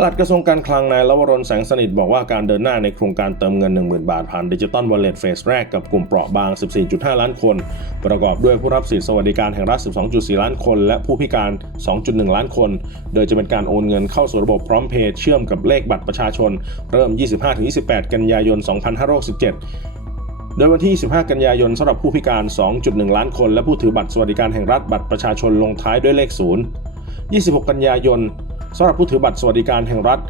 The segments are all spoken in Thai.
ปลัดกระทรวงการคลังนายลวรนแสงสนิทบอกว่าการเดินหน้าในโครงการเติมเงิน 10,000 บาทผ่านดิจิตอลวอลเล็ตเฟสแรกกับกลุ่มเปราะบาง 14.5 ล้านคน ประกอบด้วยผู้รับสิทธิสวัสดิการแห่งรัฐ 12.4 ล้านคน และผู้พิการ 2.1 ล้านคน โดยจะเป็นการโอนเงินเข้าสู่ระบบพร้อมเพย์เชื่อมกับเลขบัตรประชาชน เริ่ม 25-28 กันยายน 2567โดยวันที่25กันยายนสำหรับผู้พิการ 2.1 ล้านคน และผู้ถือบัตรสวัสดิการแห่งรัฐบัตรประชาชนลงท้ายด้วยเลข 0 26 กันยายน สำหรับผู้ถือบัตรสวัสดิการแห่งรัฐ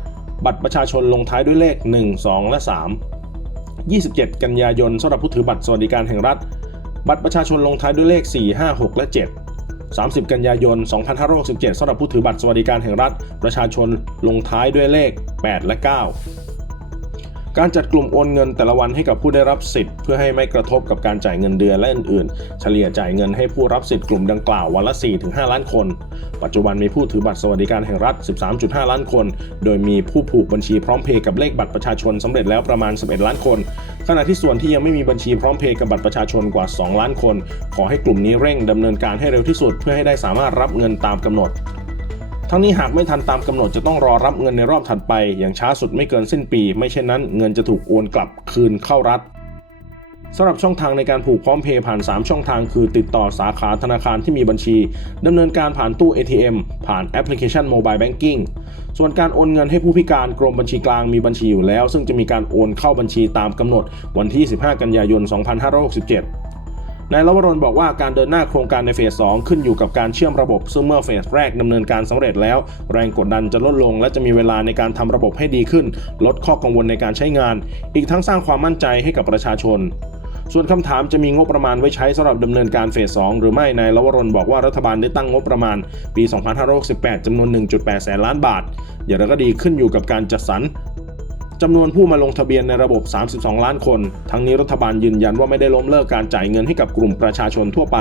บัตรประชาชนลงท้ายด้วยเลข 1 2 และ 3 27 กันยายนสำหรับผู้ถือบัตรสวัสดิการแห่งรัฐ บัตรประชาชนลงท้ายด้วยเลข 4 5 6 และ 7 30 กันยายน 2567สำหรับผู้ถือบัตรสวัสดิการแห่งรัฐ ประชาชนลงท้ายด้วยเลข 8 และ 9 การจัดกลุ่มโอนเงินแต่ละวันให้กับผู้ได้รับสิทธิ์เพื่อให้ไม่กระทบกับการจ่ายเงินเดือนและอื่นๆ เฉลี่ยจ่ายเงินให้ผู้รับสิทธิ์กลุ่มดังกล่าววันละ 4-5 ล้านคน ปัจจุบันมีผู้ถือบัตรสวัสดิการแห่งรัฐ 13.5 ล้านคน โดยมีผู้ผูกบัญชีพร้อมเพย์กับเลขบัตรประชาชนสำเร็จแล้วประมาณ 11 ล้านคน ขณะที่ส่วนที่ยังไม่มีบัญชีพร้อมเพย์กับบัตรประชาชนกว่า 2 ล้านคน ขอให้กลุ่มนี้เร่งดำเนินการให้เร็วที่สุด เพื่อให้ได้สามารถรับเงินตามกำหนด ทั้งนี้หากไม่ทันตามกำหนดจะต้องรอรับเงินในรอบถัดไป อย่างช้าสุดไม่เกินสิ้นปี ไม่เช่นนั้นเงินจะถูกโอนกลับคืนเข้ารัฐสำหรับช่องทางในการผูกพร้อมเพย์ผ่าน 3 ช่องทางคือ ติดต่อสาขาธนาคารที่มีบัญชีดำเนินการผ่านตู้ ATM ผ่านแอปพลิเคชัน Mobile Banking ส่วนการโอนเงินให้ผู้พิการกรมบัญชีกลางมีบัญชีอยู่แล้ว ซึ่งจะมีการโอนเข้าบัญชีตามกำหนดวันที่ 15 กันยายน 2567 นายลวรนบอกว่าการเดินหน้าโครงการในเฟส 2 ขึ้นอยู่กับการเชื่อมระบบ ซึ่งเมื่อเฟสแรกดำเนินการสำเร็จแล้ว แรงกดดันจะลดลง และจะมีเวลาในการทำระบบให้ดีขึ้น ลดข้อกังวลในการใช้งาน อีกทั้งสร้างความมั่นใจให้กับประชาชนส่วนคำถามจะมีงบประมาณไว้ใช้สำหรับดำเนินการเฟส 2 หรือไม่ นายลวรนบอกว่ารัฐบาลได้ตั้งงบประมาณปี 2568จำนวน 1.8 แสนล้านบาท อย่างไรก็ดีขึ้นอยู่กับการจัดสรร จำนวนผู้มาลงทะเบียนในระบบ 32 ล้านคน ทั้งนี้รัฐบาลยืนยันว่าไม่ได้ล้มเลิกการจ่ายเงินให้กับกลุ่มประชาชนทั่วไป